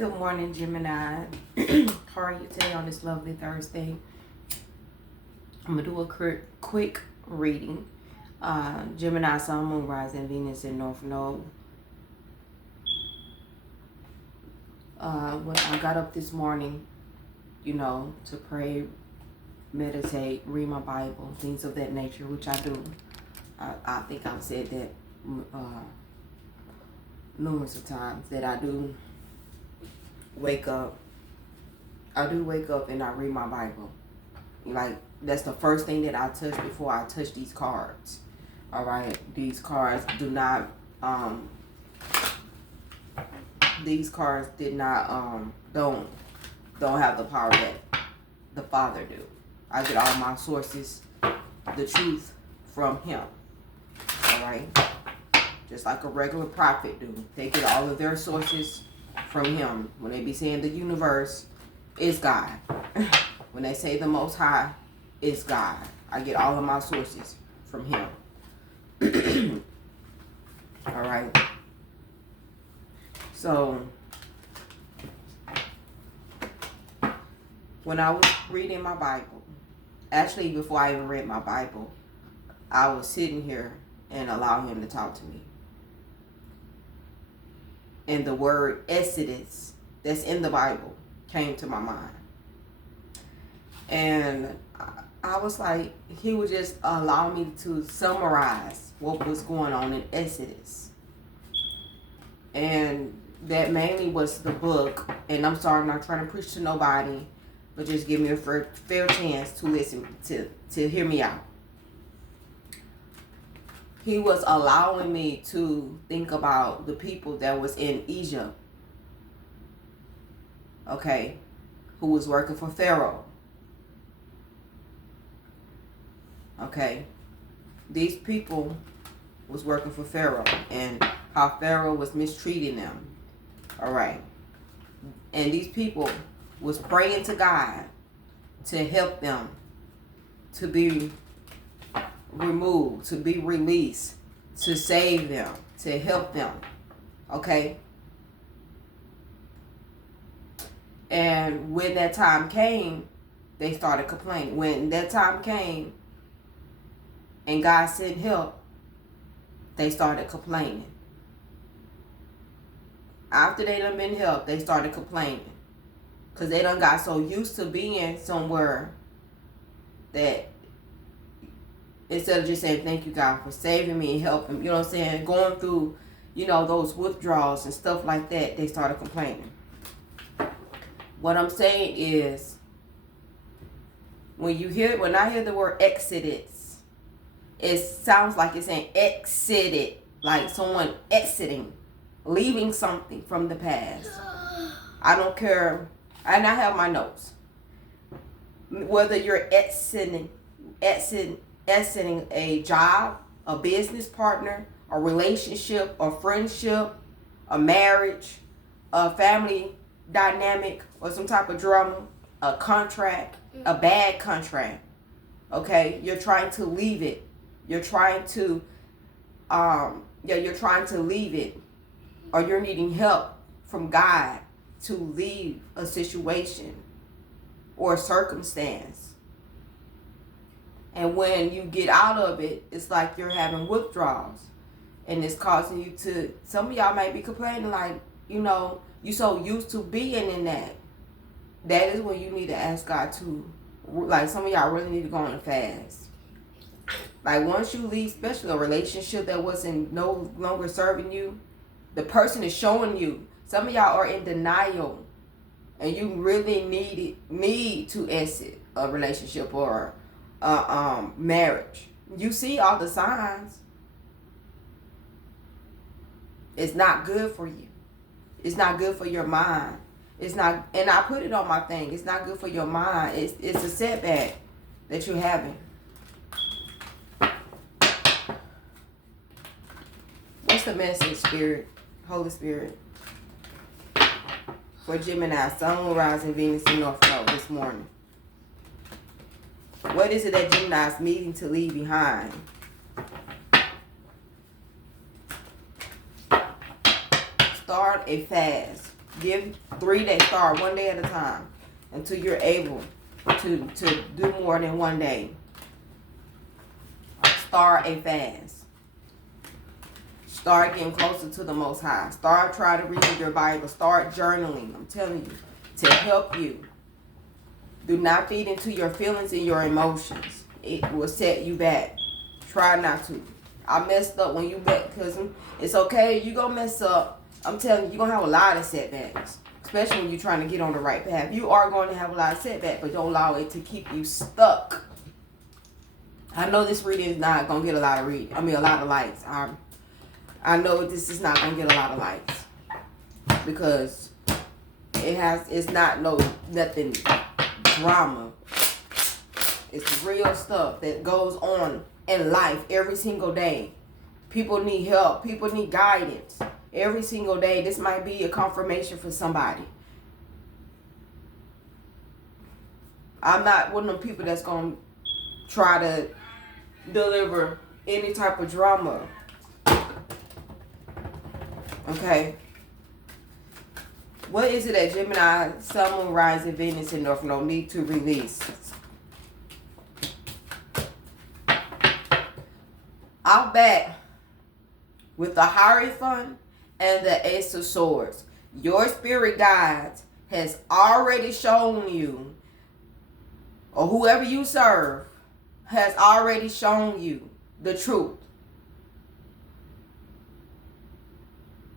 Good morning, Gemini. How are you today on this lovely Thursday? I'm going to do a quick reading. Gemini, Sun, Moon, Rising, Venus in North Node. When I got up this morning, to pray, meditate, read my Bible, things of that nature, which I do. I think I've said that numerous of times, that I do wake up. I do wake up and I read my Bible. Like, that's the first thing that I touch before I touch these cards. All right, these cards do not. These cards did not. Don't have the power that the Father do. I get all my sources, the truth, from Him. All right, just like a regular prophet do. They get all of their sources from Him. When they be saying the universe, it's God. When they say the Most High, it's God. I get all of my sources from Him. All right. So, when I was reading my Bible, actually before I even read my Bible, I was sitting here and allowing Him to talk to me. And the word Exodus that's in the Bible came to my mind. And I was like, He would just allow me to summarize what was going on in Exodus. And that mainly was the book. And I'm sorry, I'm not trying to preach to nobody, but just give me a fair chance to listen, to hear me out. He was allowing me to think about the people that was in Egypt, okay, who was working for Pharaoh. Okay, these people was working for Pharaoh and how Pharaoh was mistreating them. All right, and these people was praying to God to help them to be removed, to be released, to save them, to help them. Okay? And when that time came, they started complaining. When that time came and God sent help, they started complaining. After they done been helped, they started complaining. Because they done got so used to being somewhere that instead of just saying, thank you, God, for saving me and helping, you know what I'm saying, going through, those withdrawals and stuff like that, they started complaining. What I'm saying is, when I hear the word Exodus, it sounds like it's saying exited, like someone exiting, leaving something from the past. I don't care, and I have my notes. Whether you're exiting a job, a business partner, a relationship, a friendship, a marriage, a family dynamic, or some type of drama, a contract, a bad contract. Okay, you're trying to leave it. You're trying to, you're trying to leave it, or you're needing help from God to leave a situation or a circumstance. And when you get out of it, it's like you're having withdrawals. And it's causing you to, some of y'all might be complaining like, you're so used to being in that. That is when you need to ask God to, like, some of y'all really need to go on a fast. Like, once you leave, especially a relationship that wasn't no longer serving you, the person is showing you. Some of y'all are in denial. And you really need to exit a relationship or marriage. You see all the signs. It's not good for you. It's not good for your mind. It's not, and I put it on my thing. It's not good for your mind. It's a setback that you're having. What's the message, Spirit, Holy Spirit, for Gemini, Sun, Moon, Rising, Venus in North Node this morning? What is it that Gemini is needing to leave behind? Start a fast. Give 3 days. Start 1 day at a time until you're able to do more than 1 day. Start a fast. Start getting closer to the Most High. Start trying to read your Bible. Start journaling. I'm telling you, to help you. Do not feed into your feelings and your emotions. It will set you back. Try not to. I messed up when you met, cousin. It's okay. You gonna mess up. I'm telling you, you're gonna have a lot of setbacks. Especially when you're trying to get on the right path. You are going to have a lot of setbacks, but don't allow it to keep you stuck. I know this reading is not gonna get a lot of likes. I know this is not gonna get a lot of likes because it's not nothing drama. It's real stuff that goes on in life every single day. People need help. People need guidance every single day. This might be a confirmation for somebody. I'm not one of them people that's gonna try to deliver any type of drama. Okay. What is it that Gemini, Sun, Moon, Rising, Venus, and North Node need to release? I'm back with the Hierophant and the Ace of Swords. Your spirit guides has already shown you, or whoever you serve has already shown you the truth.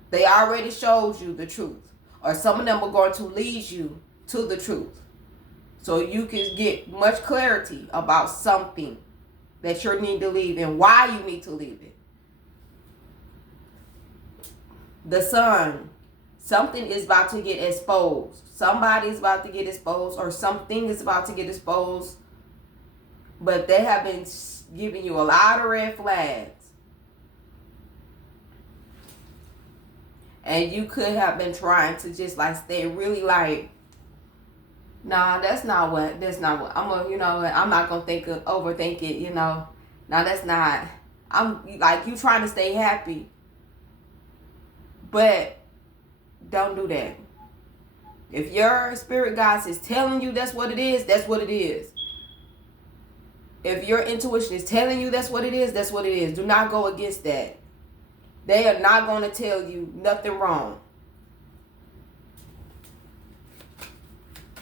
They already showed you the truth. Or some of them are going to lead you to the truth. So you can get much clarity about something that you need to leave and why you need to leave it. The Sun. Something is about to get exposed. Somebody is about to get exposed, or something is about to get exposed. But they have been giving you a lot of red flags. And you could have been trying to just stay really nah, that's not what, I'm not going to overthink it, Nah, that's not, you trying to stay happy. But don't do that. If your spirit guide is telling you that's what it is, that's what it is. If your intuition is telling you that's what it is, that's what it is. Do not go against that. They are not going to tell you nothing wrong.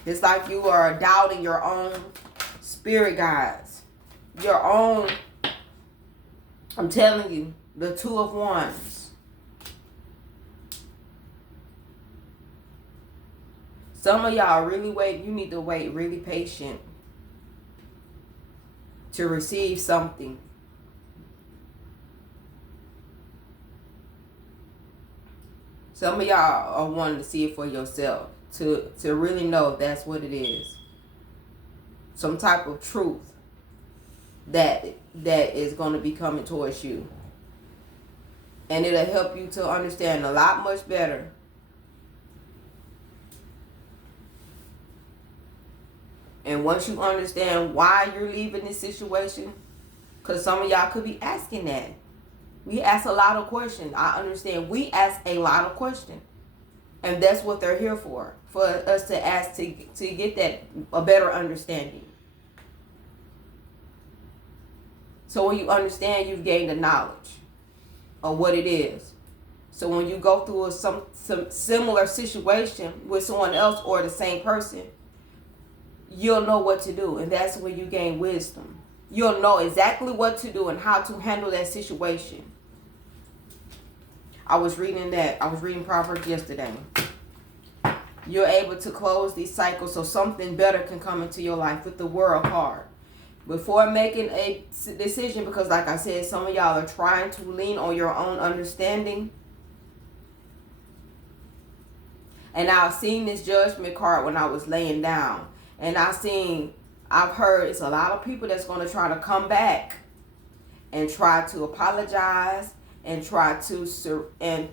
It's like you are doubting your own spirit guides. Your own, I'm telling you, the Two of Wands. Some of y'all you need to wait really patient to receive something. Some of y'all are wanting to see it for yourself, to really know that's what it is. Some type of truth that is going to be coming towards you. And it'll help you to understand a lot much better. And once you understand why you're leaving this situation, because some of y'all could be asking that. We ask a lot of questions. I understand. We ask a lot of questions. And that's what they're here for us to ask to get a better understanding. So when you understand, you've gained the knowledge of what it is. So when you go through some similar situation with someone else or the same person, you'll know what to do. And that's when you gain wisdom. You'll know exactly what to do and how to handle that situation. I was reading Proverbs yesterday. You're able to close these cycles so something better can come into your life with the World card. Before making a decision, because like I said, some of y'all are trying to lean on your own understanding. And I've seen this Judgment card when I was laying down. And I've heard it's a lot of people that's going to try to come back and try to apologize and try to surrender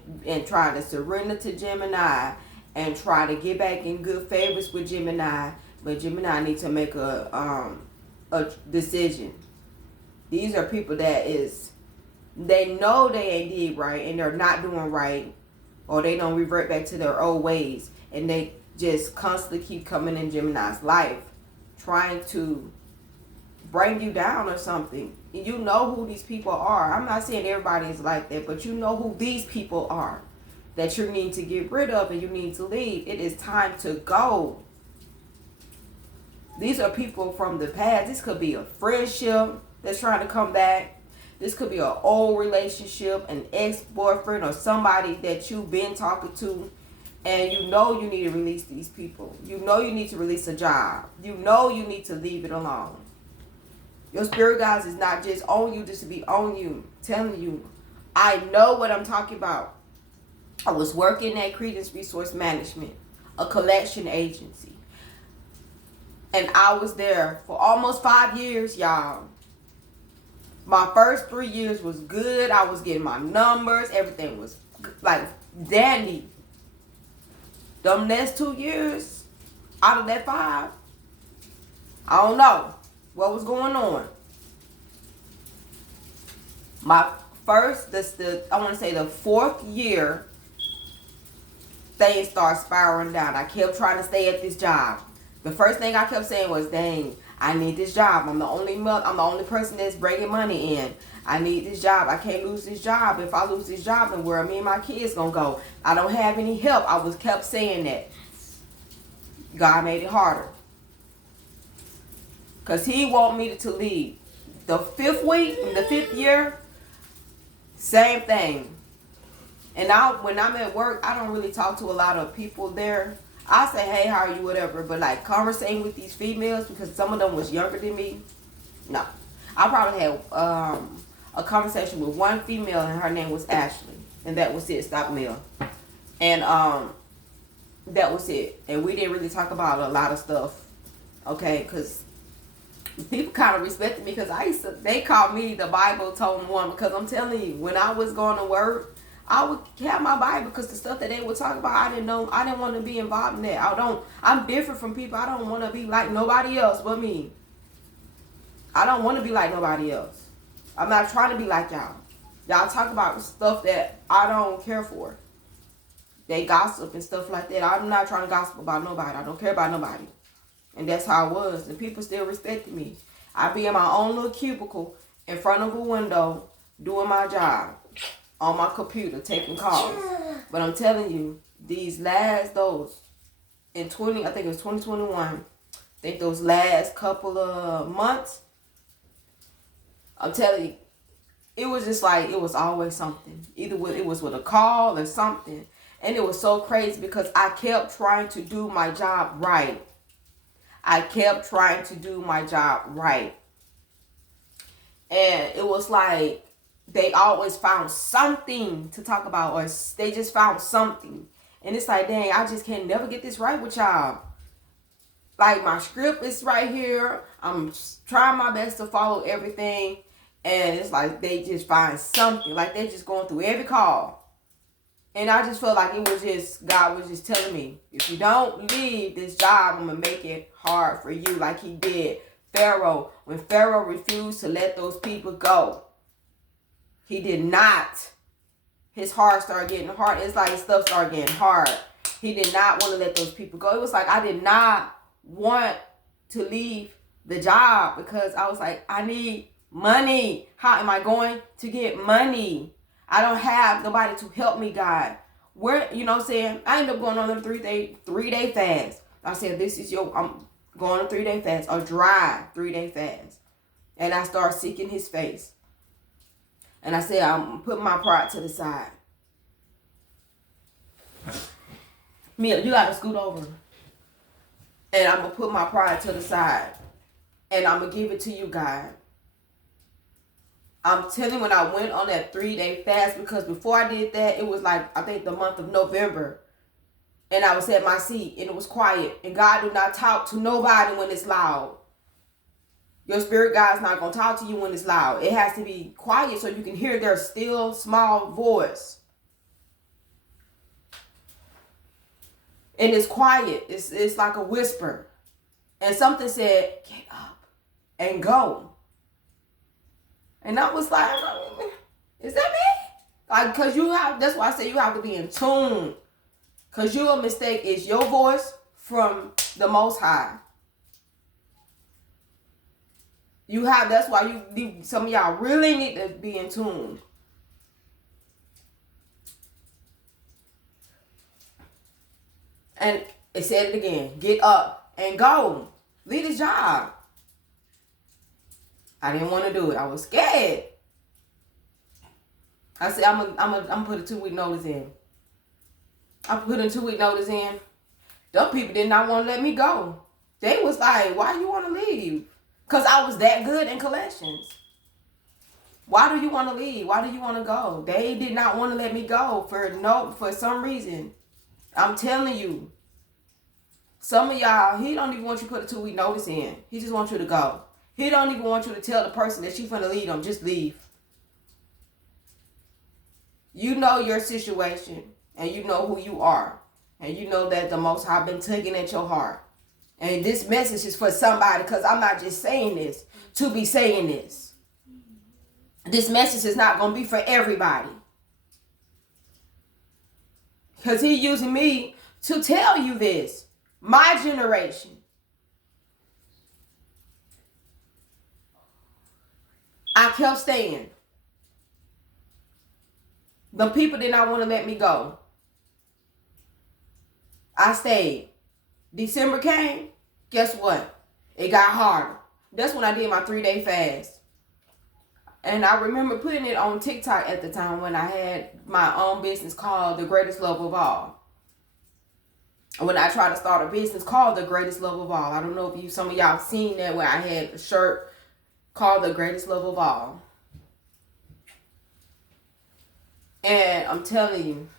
to Gemini and try to get back in good favors with Gemini. But Gemini needs to make a decision. These are people that they know they ain't did right and they're not doing right. or they don't revert back to their old ways, and they just constantly keep coming in Gemini's life, trying to bring you down or something. You know who these people are. I'm not saying everybody is like that, but you know who these people are that you need to get rid of and you need to leave. It is time to go. These are people from the past. This could be a friendship that's trying to come back. This could be an old relationship, an ex-boyfriend, or somebody that you've been talking to, and you know you need to release these people. You know you need to release a job. You know you need to leave it alone. Your spirit guides is not just on you just to be on you. Telling you, I know what I'm talking about. I was working at Credence Resource Management, a collection agency. And I was there for almost 5 years, y'all. My first 3 years was good. I was getting my numbers. Everything was like dandy. Them next 2 years, out of that 5, I don't know what was going on. My first, I want to say the 4th year, things started spiraling down. I kept trying to stay at this job. The first thing I kept saying was, dang, I need this job. I'm the only person that's bringing money in. I need this job. I can't lose this job. If I lose this job, then where me and my kids gonna go? I don't have any help. I kept saying that. God made it harder. Because he want me to leave. The 5th week, the 5th year, same thing. And when I'm at work, I don't really talk to a lot of people there. I say, hey, how are you, whatever. But like conversating with these females, because some of them was younger than me, no. I probably had a conversation with one female, and her name was Ashley. And that was it, stop male. And that was it. And we didn't really talk about a lot of stuff, okay? Because people kind of respected me, because they called me the Bible toting woman. Because I'm telling you, when I was going to work, I would have my Bible, because the stuff that they would talk about, I didn't want to be involved in that. I'm different from people. I don't want to be like nobody else but me. I don't want to be like nobody else. I'm not trying to be like y'all. Y'all talk about stuff that I don't care for. They gossip and stuff like that. I'm not trying to gossip about nobody. I don't care about nobody. And that's how it was. And people still respected me. I'd be in my own little cubicle in front of a window doing my job on my computer, taking calls. But I'm telling you, those, I think it was 2021, I think those last couple of months, I'm telling you, it was just like, it was always something. Either it was with a call or something. And it was so crazy because I kept trying to do my job right. And it was like, they always found something to talk about, or they just found something. And it's like, dang, I just can't never get this right with y'all. Like, my script is right here. I'm trying my best to follow everything. And it's like, they just find something. Like, they're just going through every call. And I just felt like God was just telling me, if you don't leave this job, I'm going to make it hard for you, like he did Pharaoh. When Pharaoh refused to let those people go, he did not. His heart started getting hard. It's like stuff started getting hard. He did not want to let those people go. It was like, I did not want to leave the job, because I was like, I need money. How am I going to get money? I don't have nobody to help me, God. Where, you know what I'm saying? I ended up going on a three-day fast. I said, I'm going on a 3-day fast, a dry 3-day fast. And I started seeking his face. And I said, I'm putting my pride to the side. Mia, you gotta scoot over. And I'm gonna put my pride to the side. And I'm gonna give it to you, God. I'm telling you, when I went on that 3-day fast, because before I did that, it was like, I think the month of November. And I was at my seat and it was quiet. And God do not talk to nobody when it's loud. Your spirit guide's not going to talk to you when it's loud. It has to be quiet so you can hear their still small voice. And it's quiet. It's like a whisper. And something said, get up and go. And I was like, is that me? Like, cause you have. That's why I say you have to be in tune. Cause your mistake is your voice from the Most High. You have. That's why some of y'all really need to be in tune. And it said it again. Get up and go. Leave this job. I didn't want to do it. I was scared. I said, I'm put a 2-week notice in. I put a 2-week notice in. Those people did not want to let me go. They was like, why you want to leave? Because I was that good in collections. Why do you want to leave? Why do you want to go? They did not want to let me go for some reason. I'm telling you. Some of y'all, he don't even want you to put a 2-week notice in. He just wants you to go. He don't even want you to tell the person that she's going to leave them. Just leave. You know your situation. And you know who you are. And you know that the Most High been tugging at your heart. And this message is for somebody. Because I'm not just saying this to be saying this. This message is not going to be for everybody. Because he's using me to tell you this. My generation. I kept staying. The people did not want to let me go. I stayed. December came. Guess what? It got harder. That's when I did my 3-day fast. And I remember putting it on TikTok at the time when I had my own business called The Greatest Love of All. When I tried to start a business called The Greatest Love of All. I don't know if some of y'all seen that where I had a shirt called The Greatest Love of All. And I'm telling you,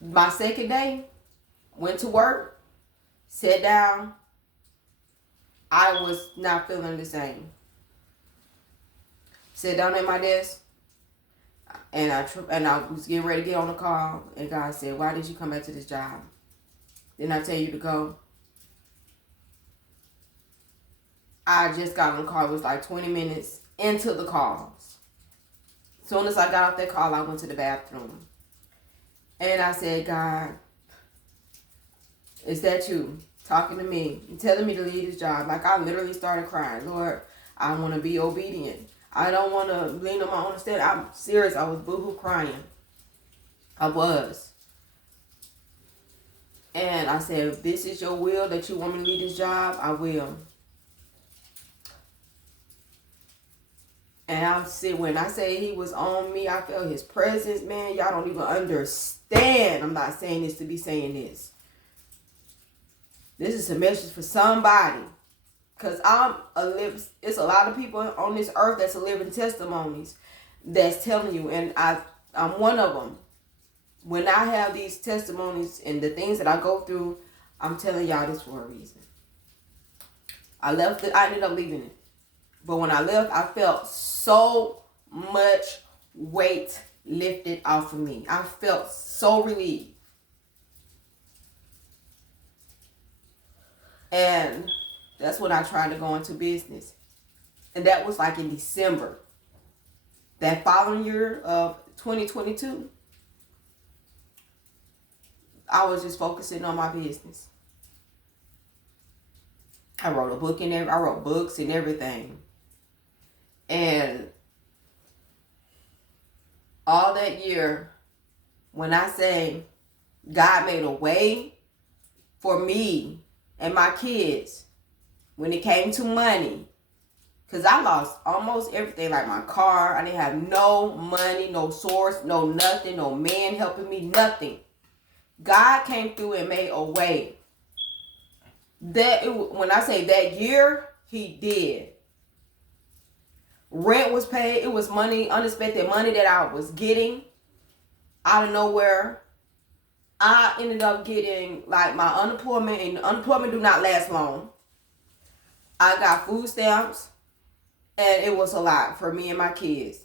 my second day, went to work, sat down, I was not feeling the same. Sat down at my desk, and I was getting ready to get on the call, and God said, why did you come back to this job? Didn't I tell you to go? I just got on the call. It was like 20 minutes into the calls. As soon as I got off that call, I went to the bathroom. And I said, God, is that you talking to me? You telling me to leave this job? Like, I literally started crying. Lord, I want to be obedient. I don't want to lean on my own understanding. I'm serious. I was boohoo crying. I was. And I said, if this is your will that you want me to leave this job, I will. And when I say he was on me, I felt his presence, man. Y'all don't even understand. I'm not saying this to be saying this. This is a message for somebody. Because it's a lot of people on this earth that's a living testimonies that's telling you. And I'm one of them. When I have these testimonies and the things that I go through, I'm telling y'all this for a reason. I left it. I ended up leaving it. But when I left, I felt so much weight lifted off of me. I felt so relieved. And that's when I tried to go into business. And that was like in December. That following year of 2022, I was just focusing on my business. I wrote a book I wrote books and everything. And all that year, when I say God made a way for me and my kids, when it came to money, because I lost almost everything, like my car. I didn't have no money, no source, no nothing, no man helping me, nothing. God came through and made a way. When I say that year, he did. Rent was paid. It was money, unexpected money that I was getting out of nowhere. I ended up getting like my unemployment, and unemployment do not last long. I got food stamps, and it was a lot for me and my kids.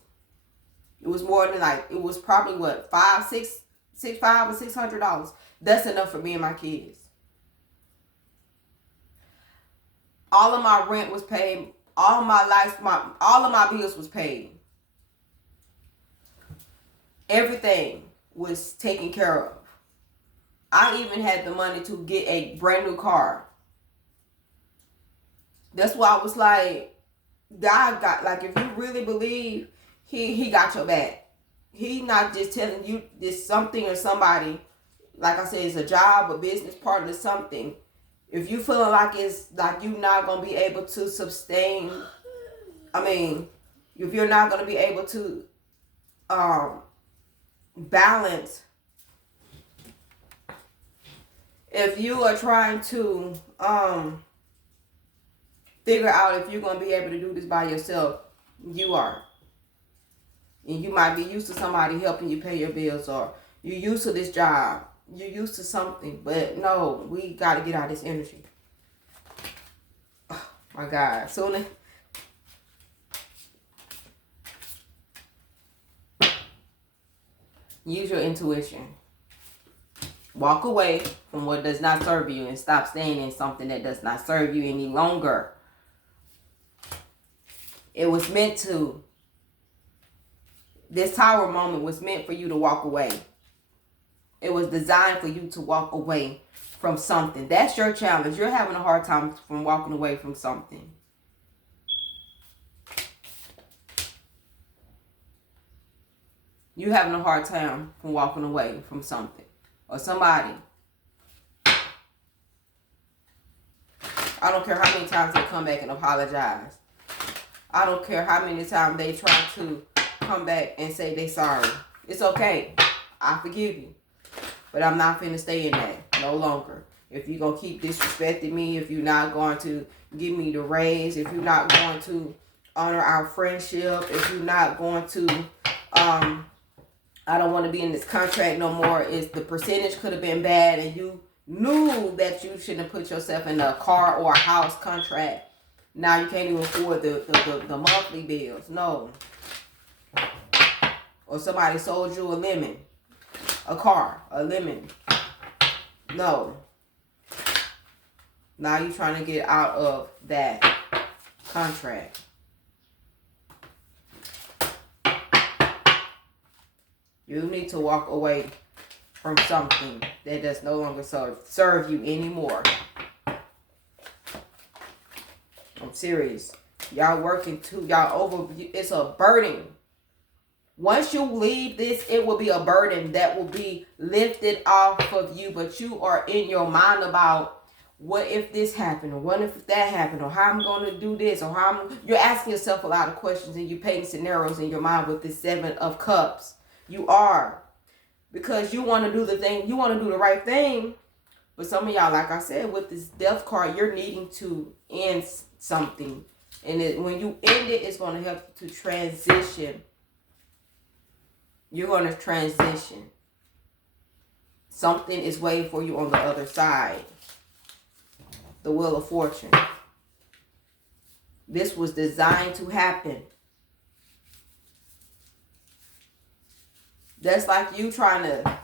It was more than it was probably what, $500 or $600. That's enough for me and my kids. All of my rent was paid. All of my bills was paid. Everything was taken care of. I even had the money to get a brand new car. That's why I was like, God got, like, if you really believe, he got your back. He not just telling you this something or somebody, like I said, it's a job, a business partner, something. If you feeling like it's like you're not going to be able to sustain, if you're not going to be able to balance, if you are trying to figure out if you're going to be able to do this by yourself, you are. And you might be used to somebody helping you pay your bills, or you're used to this job. You're used to something. But no, we got to get out of this energy. Oh, my God. Soon use your intuition. Walk away from what does not serve you and stop staying in something that does not serve you any longer. It was meant to. This tower moment was meant for you to walk away. It was designed for you to walk away from something. That's your challenge. You're having a hard time from walking away from something. You're having a hard time from walking away from something or somebody. I don't care how many times they come back and apologize. I don't care how many times they try to come back and say they sorry. It's okay. I forgive you. But I'm not finna stay in that no longer. If you're going to keep disrespecting me, if you're not going to give me the raise, if you're not going to honor our friendship, if you're not going to, I don't want to be in this contract no more. If the percentage could have been bad and you knew that you shouldn't have put yourself in a car or a house contract, now you can't even afford the monthly bills. No. Or somebody sold you a lemon. A car. A lemon. No. Now you're trying to get out of that contract. You need to walk away from something that does no longer serve you anymore. I'm serious. Y'all working too. It's a burden. Once you leave this, it will be a burden that will be lifted off of you. But you are in your mind about what if this happened, or what if that happened, or how I'm going to do this, or you're asking yourself a lot of questions, and you're painting scenarios in your mind with this 7 of Cups. You are. Because you want to do the thing, you want to do the right thing. But some of y'all, like I said, with this Death card, you're needing to end something. And when you end it, it's going to help you to transition. You're going to transition. Something is waiting for you on the other side. The Wheel of Fortune. This was designed to happen. That's like you trying to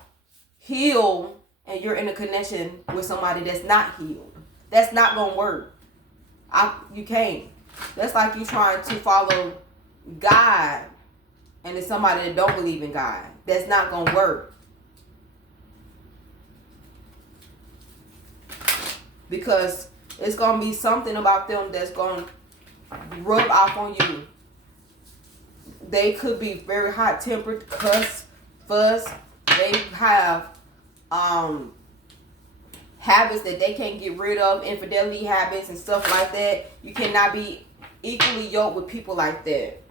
heal and you're in a connection with somebody that's not healed. That's not going to work. You can't. That's like you trying to follow God and it's somebody that don't believe in God. That's not going to work. Because it's going to be something about them that's going to rub off on you. They could be very hot-tempered, cuss, fuss. They have habits that they can't get rid of, infidelity habits and stuff like that. You cannot be equally yoked with people like that.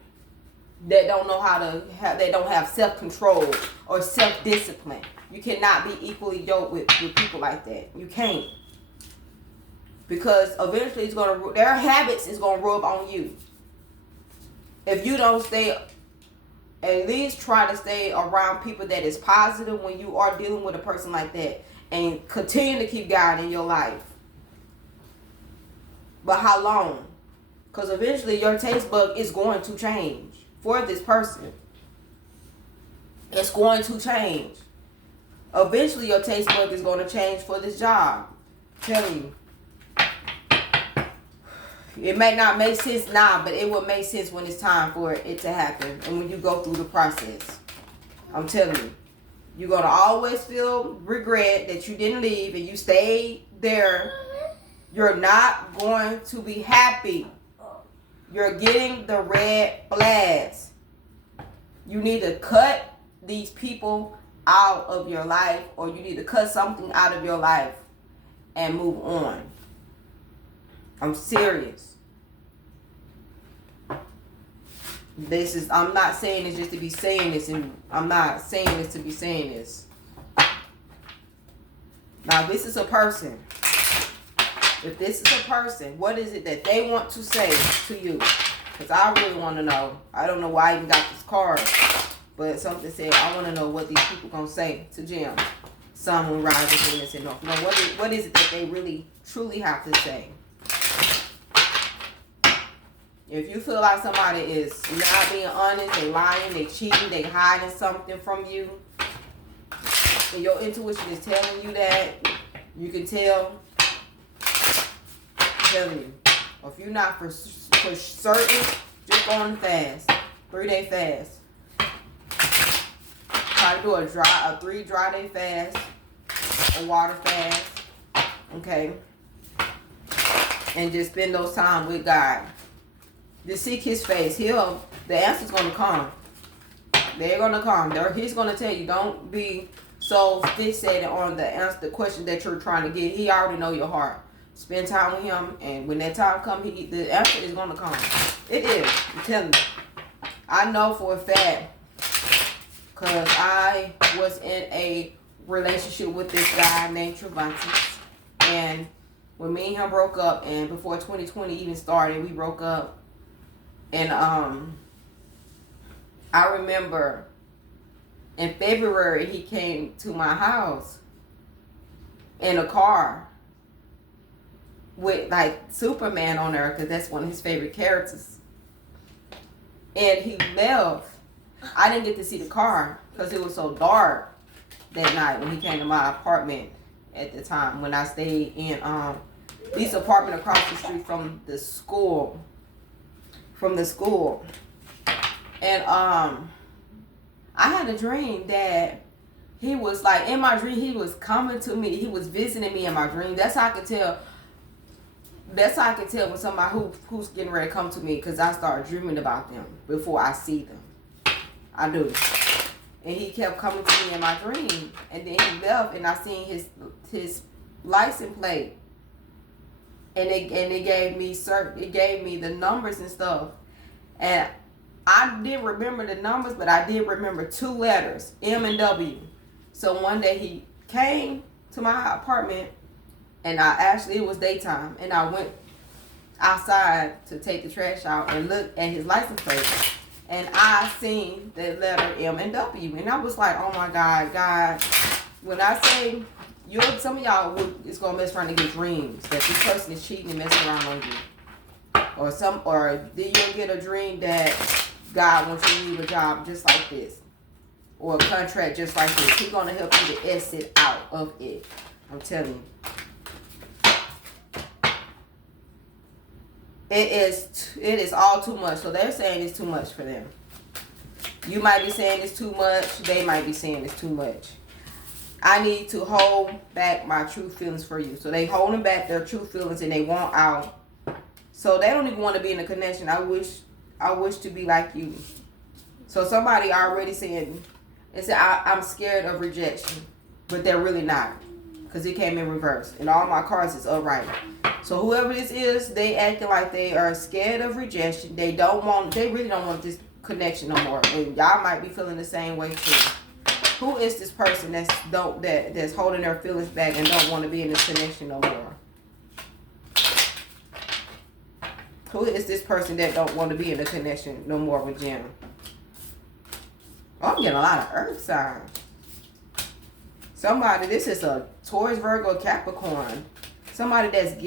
That don't know how to have, they don't have self-control or self-discipline. You cannot be equally yoked with people like that. You can't. Because eventually their habits is going to rub on you. If you don't stay, at least try to stay around people that is positive when you are dealing with a person like that. And continue to keep God in your life. But how long? Because eventually your taste bud is going to change for this person. It's going to change. Eventually your taste bud is going to change for this job. I'm telling you. It may not make sense now, but it will make sense when it's time for it to happen and when you go through the process. I'm telling you. You're going to always feel regret that you didn't leave and you stayed there. You're not going to be happy. You're getting the red flags. You need to cut these people out of your life, or you need to cut something out of your life and move on. I'm serious. I'm not saying this just to be saying this, and I'm not saying this to be saying this. Now, this is a person. If this is a person, what is it that they want to say to you? Because I really want to know. I don't know why I even got this card, but something said, I want to know what these people going to say to Jim. Sun, moon, rising, Venus, and North. Now, what is it that they really, truly have to say? If you feel like somebody is not being honest, they lying, they cheating, they hiding something from you, and your intuition is telling you that, you can tell. I'm telling you. Or if you're not for certain, just go on a fast. 3-day fast. Try to do a 3 dry day fast, a water fast. Okay. And just spend those time with God. Just seek his face. The answer's going to come. They're going to come. He's going to tell you, don't be so fixated on the answer, the question that you're trying to get. He already know your heart. Spend time with him, and when that time comes, the answer is going to come. It is. I'm telling you. I know for a fact, because I was in a relationship with this guy named Travanti, and when me and him broke up, and before 2020 even started, we broke up. And I remember in February he came to my house in a car with like Superman on there, because that's one of his favorite characters. And he left. I didn't get to see the car because it was so dark that night when he came to my apartment at the time when I stayed in this apartment across the street from the school. And I had a dream that he was like, in my dream, he was coming to me. He was visiting me in my dream. That's how I could tell. That's how I can tell when somebody who's getting ready to come to me, because I start dreaming about them before I see them. I do. And he kept coming to me in my dream. And then he left, and I seen his license plate. And it gave me the numbers and stuff. And I didn't remember the numbers, but I did remember 2 letters, M and W. So one day he came to my apartment, and it was daytime, and I went outside to take the trash out and look at his license plate. And I seen the letter M and W. And I was like, oh my God. When I say, some of y'all is gonna mess around and get dreams that this person is cheating and messing around on you, or then you'll get a dream that God wants you to leave a job just like this, or a contract just like this. He's gonna help you to exit out of it. I'm telling you, it is all too much. So they're saying it's too much for them. You might be saying it's too much. They might be saying it's too much. I need to hold back my true feelings for you. So they holding back their true feelings, and they want out. So they don't even want to be in a connection. I wish to be like you. So somebody already saying, I'm scared of rejection, but they're really not, because it came in reverse, and all my cards is upright. So whoever this is, they acting like they are scared of rejection. They really don't want this connection no more. And y'all might be feeling the same way too. Who is this person that's holding their feelings back and don't want to be in this connection no more? Who is this person that don't want to be in a connection no more with Jim? Oh, I'm getting a lot of earth signs. Somebody, this is a Taurus, Virgo, Capricorn. Somebody that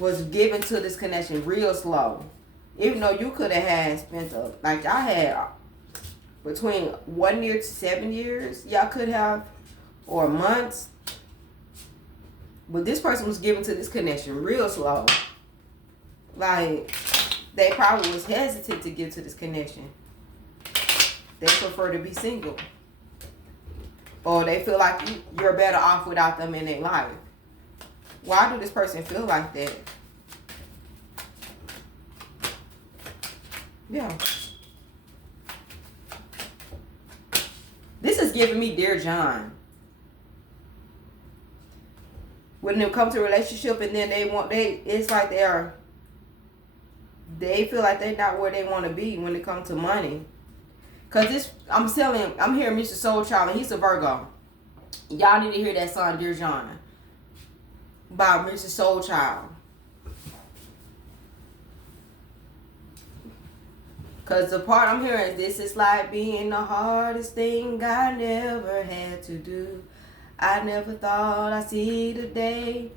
was given to this connection real slow. Even though you could have spent I had between 1 year to 7 years, y'all could have, or months. But this person was given to this connection real slow. Like, they probably was hesitant to get to this connection. they prefer to be single. Or they feel like you're better off without them in their life. Why do this person feel like that? Yeah. This is giving me Dear John. When they come to a relationship and then it's like they feel like they're not where they want to be when it comes to money. Cause I'm hearing Mr. Soul Child, and he's a Virgo. Y'all need to hear that song, Dear John, by Mr. Soul Child. Cause the part I'm hearing is, this is like being the hardest thing I never had to do. I never thought I'd see the day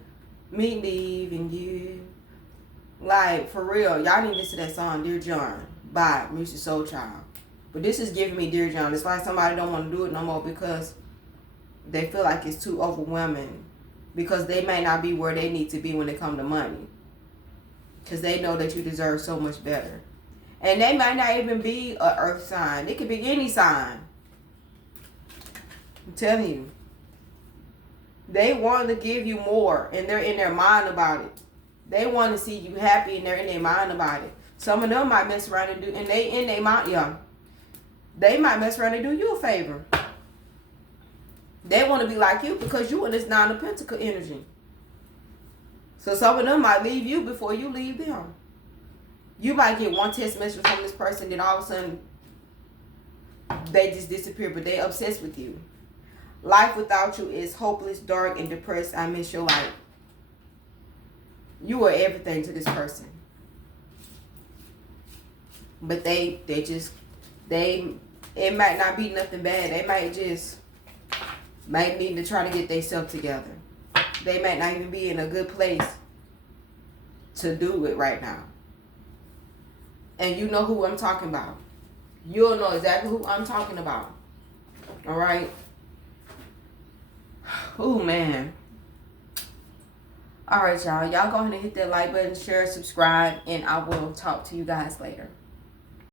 me leaving you. Like, for real, y'all need to listen to that song, Dear John, by Mr. Soul Child. But this is giving me Dear John. It's like somebody don't want to do it no more because they feel like it's too overwhelming. Because they may not be where they need to be when it comes to money. Because they know that you deserve so much better. And they might not even be an earth sign. It could be any sign. I'm telling you. They want to give you more, and they're in their mind about it. They want to see you happy, and they're in their mind about it. Some of them might mess around and do, and they in their mind, yeah. They might mess around and do you a favor. They want to be like you because you in this Nine of Pentacles energy. So some of them might leave you before you leave them. You might get one text message from this person, then all of a sudden they just disappear, but they obsessed with you. Life without you is hopeless, dark, and depressed. I miss your light. You are everything to this person. But it might not be nothing bad. They might need to try to get themselves together. They might not even be in a good place to do it right now. And you know who I'm talking about. You'll know exactly who I'm talking about. All right? Oh, man. All right, y'all. Y'all go ahead and hit that like button, share, subscribe, and I will talk to you guys later.